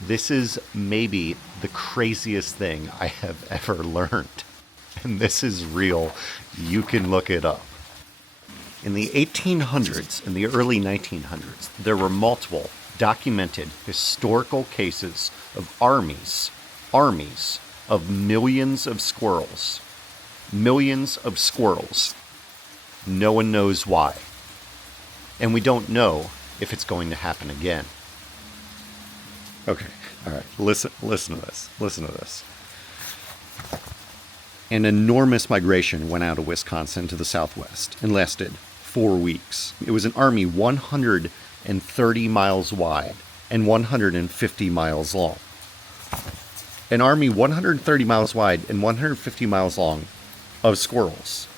This is maybe the craziest thing I have ever learned. And this is real. You can look it up. In the 1800s and the early 1900s, there were multiple documented historical cases of armies of millions of squirrels. Millions of squirrels. No one knows why. And we don't know if it's going to happen again. Okay, all right, listen to this. An enormous migration went out of Wisconsin to the southwest and lasted 4 weeks. It was an army 130 miles wide and 150 miles long. An army 130 miles wide and 150 miles long of squirrels.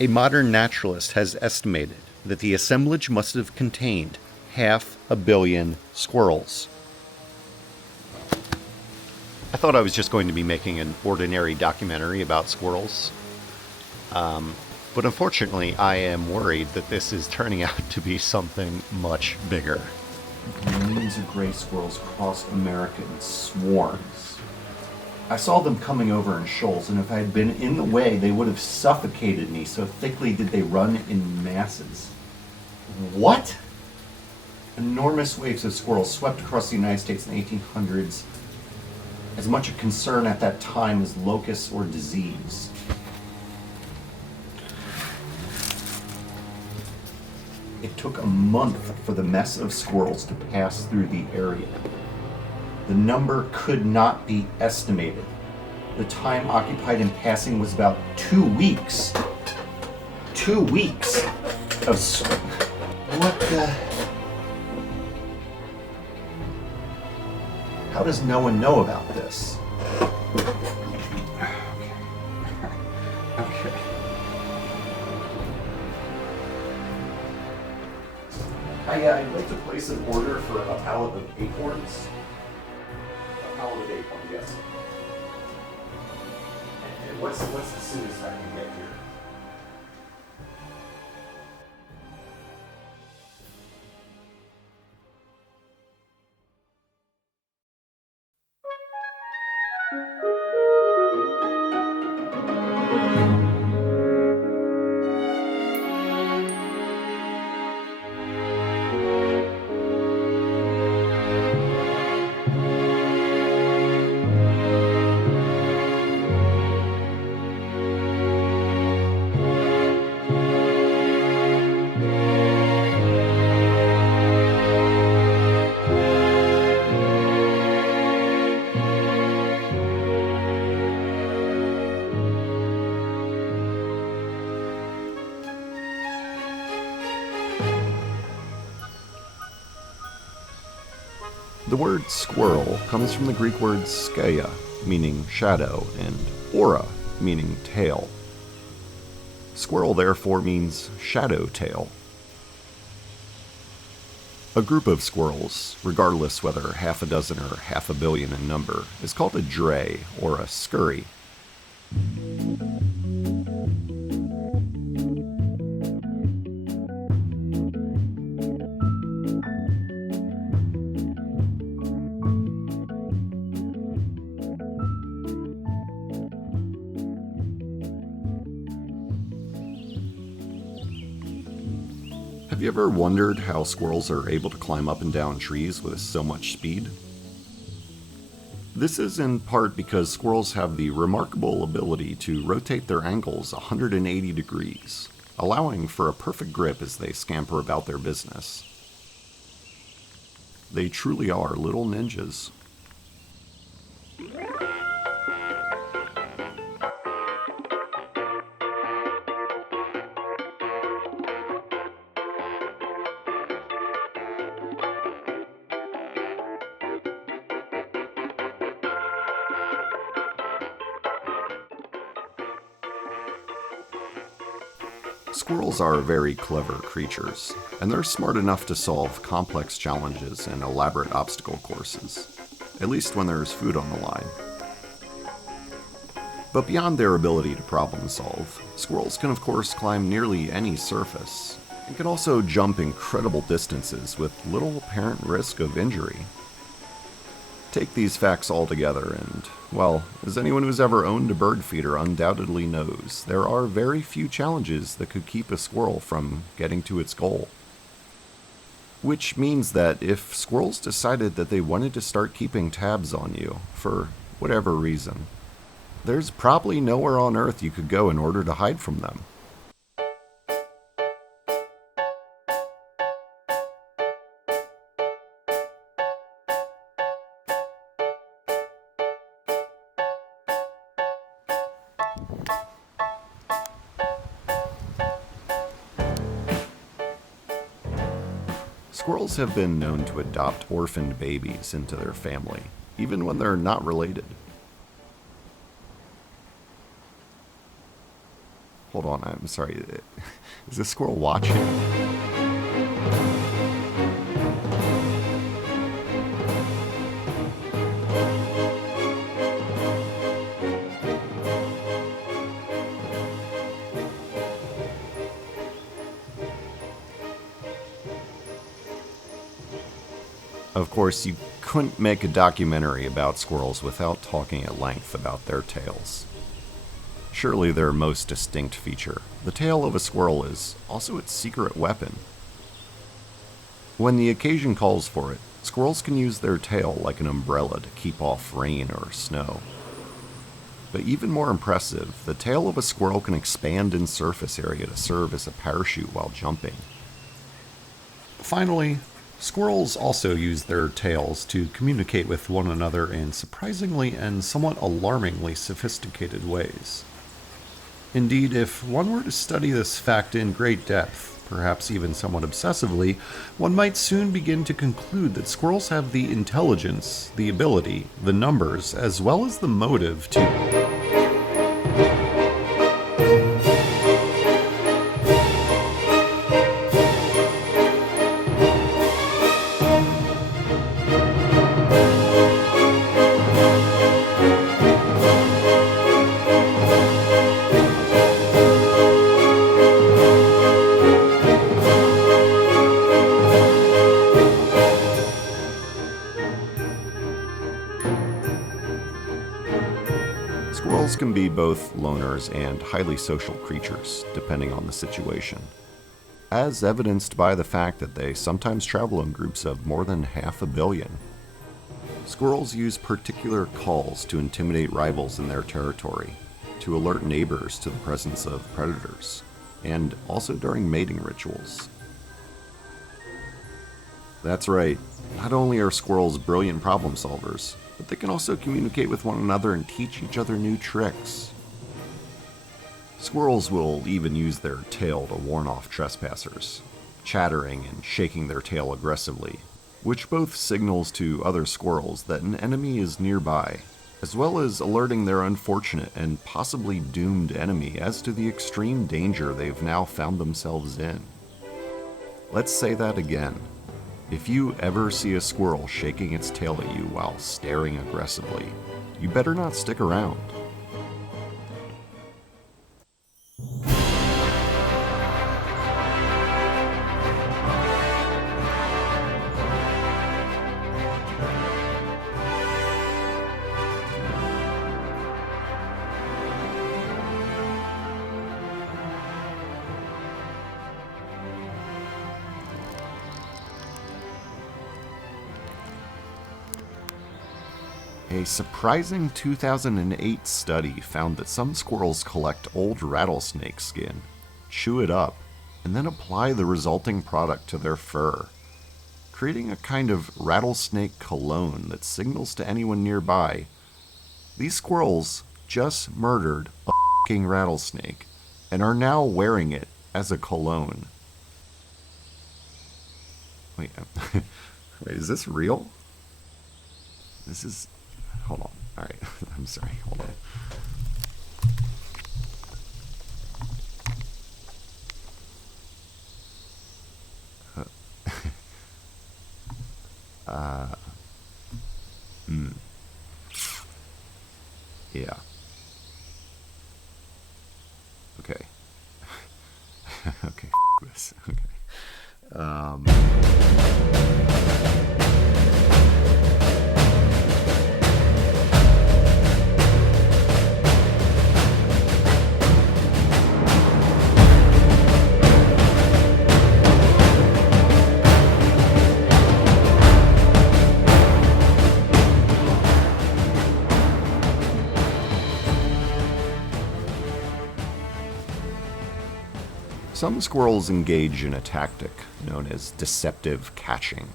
A modern naturalist has estimated that the assemblage must have contained 500 million squirrels. I thought I was just going to be making an ordinary documentary about squirrels. But unfortunately, I am worried that this is turning out to be something much bigger. Millions of gray squirrels crossed America in swarms. I saw them coming over in shoals, and if I had been in the way, they would have suffocated me, so thickly did they run in masses. What? Enormous waves of squirrels swept across the United States in the 1800s, as much a concern at that time as locusts or disease. It took a month for the mess of squirrels to pass through the area. The number could not be estimated. The time occupied in passing was about 2 weeks. 2 weeks of what the... How does no one know about this? Okay. I'd like to place an order for a pallet of acorns. A pallet of acorns, yes. And what's the soonest I can get here? The word squirrel comes from the Greek word skeia, meaning shadow, and ora, meaning tail. Squirrel therefore means shadow tail. A group of squirrels, regardless whether half a dozen or half a billion in number, is called a dray or a scurry. Have you ever wondered how squirrels are able to climb up and down trees with so much speed? This is in part because squirrels have the remarkable ability to rotate their ankles 180 degrees, allowing for a perfect grip as they scamper about their business. They truly are little ninjas. Squirrels are very clever creatures, and they're smart enough to solve complex challenges and elaborate obstacle courses, at least when there's food on the line. But beyond their ability to problem solve, squirrels can of course climb nearly any surface, and can also jump incredible distances with little apparent risk of injury. Take these facts all together and, well, as anyone who's ever owned a bird feeder undoubtedly knows, there are very few challenges that could keep a squirrel from getting to its goal. Which means that if squirrels decided that they wanted to start keeping tabs on you, for whatever reason, there's probably nowhere on Earth you could go in order to hide from them. Squirrels have been known to adopt orphaned babies into their family, even when they're not related. Hold on, I'm sorry. Is this squirrel watching? Of course, you couldn't make a documentary about squirrels without talking at length about their tails. Surely their most distinct feature, the tail of a squirrel, is also its secret weapon. When the occasion calls for it, squirrels can use their tail like an umbrella to keep off rain or snow. But even more impressive, the tail of a squirrel can expand in surface area to serve as a parachute while jumping. Finally, squirrels also use their tails to communicate with one another in surprisingly and somewhat alarmingly sophisticated ways. Indeed, if one were to study this fact in great depth, perhaps even somewhat obsessively, one might soon begin to conclude that squirrels have the intelligence, the ability, the numbers, as well as the motive to... Squirrels can be both loners and highly social creatures, depending on the situation, as evidenced by the fact that they sometimes travel in groups of more than 500 million. Squirrels use particular calls to intimidate rivals in their territory, to alert neighbors to the presence of predators, and also during mating rituals. That's right, not only are squirrels brilliant problem solvers, but they can also communicate with one another and teach each other new tricks. Squirrels will even use their tail to warn off trespassers, chattering and shaking their tail aggressively, which both signals to other squirrels that an enemy is nearby, as well as alerting their unfortunate and possibly doomed enemy as to the extreme danger they've now found themselves in. Let's say that again. If you ever see a squirrel shaking its tail at you while staring aggressively, you better not stick around. A surprising 2008 study found that some squirrels collect old rattlesnake skin, chew it up, and then apply the resulting product to their fur, creating a kind of rattlesnake cologne that signals to anyone nearby, these squirrels just murdered a f***ing rattlesnake and are now wearing it as a cologne. Wait, wait, is this real? This is... Hold on. Alright, I'm sorry. Hold on. Yeah. Okay. Okay, this. Okay. Some squirrels engage in a tactic known as deceptive catching,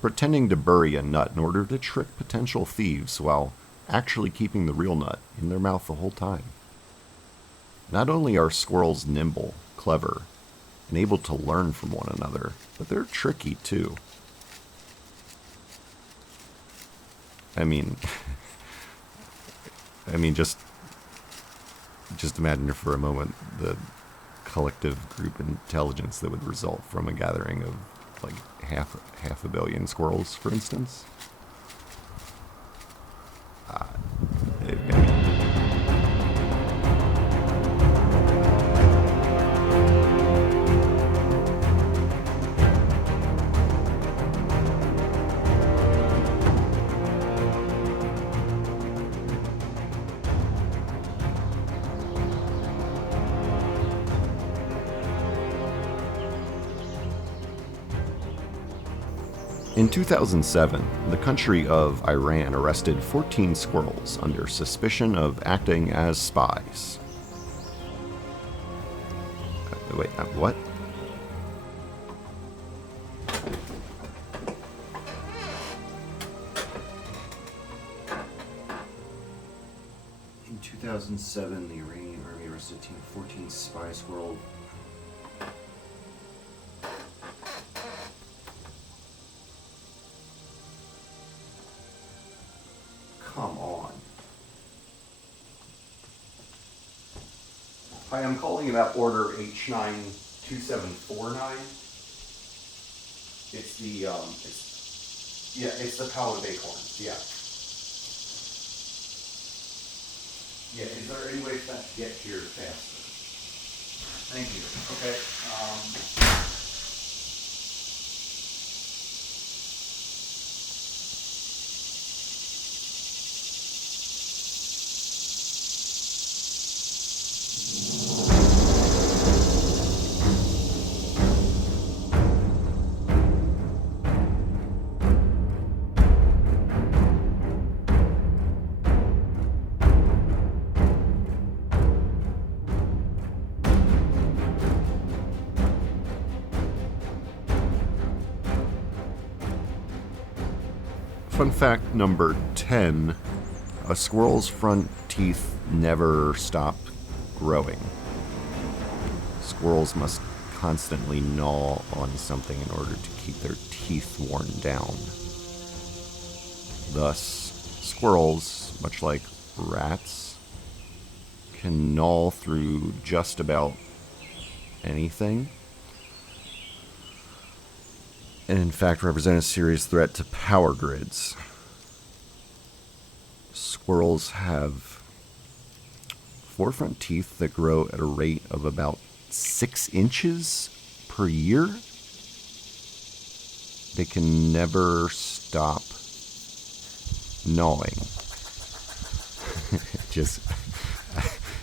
pretending to bury a nut in order to trick potential thieves while actually keeping the real nut in their mouth the whole time. Not only are squirrels nimble, clever, and able to learn from one another, but they're tricky too. I mean, just imagine for a moment the collective group intelligence that would result from a gathering of like half a billion squirrels, for instance. In 2007, the country of Iran arrested 14 squirrels under suspicion of acting as spies. What? In 2007, the Iranian army arrested a team of 14 spy squirrel. Come on. Hi, I'm calling about order H92749. It's the pallet of acorns. Yeah. Yeah, is there any way for that to get here faster? Thank you. Okay. Fun fact number 10, a squirrel's front teeth never stop growing. Squirrels must constantly gnaw on something in order to keep their teeth worn down. Thus, squirrels, much like rats, can gnaw through just about anything, and in fact represent a serious threat to power grids. Squirrels have 4 front teeth that grow at a rate of about 6 inches per year. They can never stop gnawing.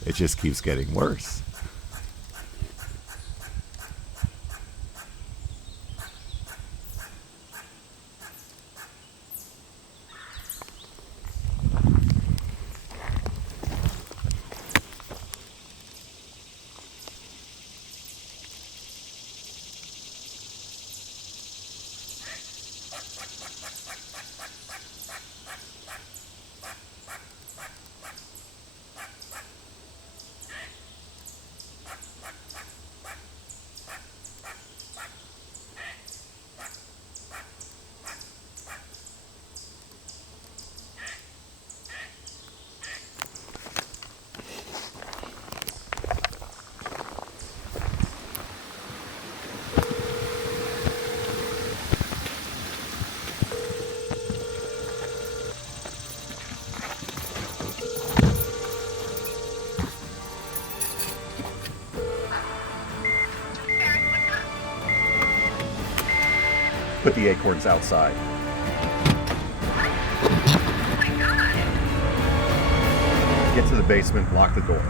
It just keeps getting worse. Put the acorns outside. Get to the basement, lock the door.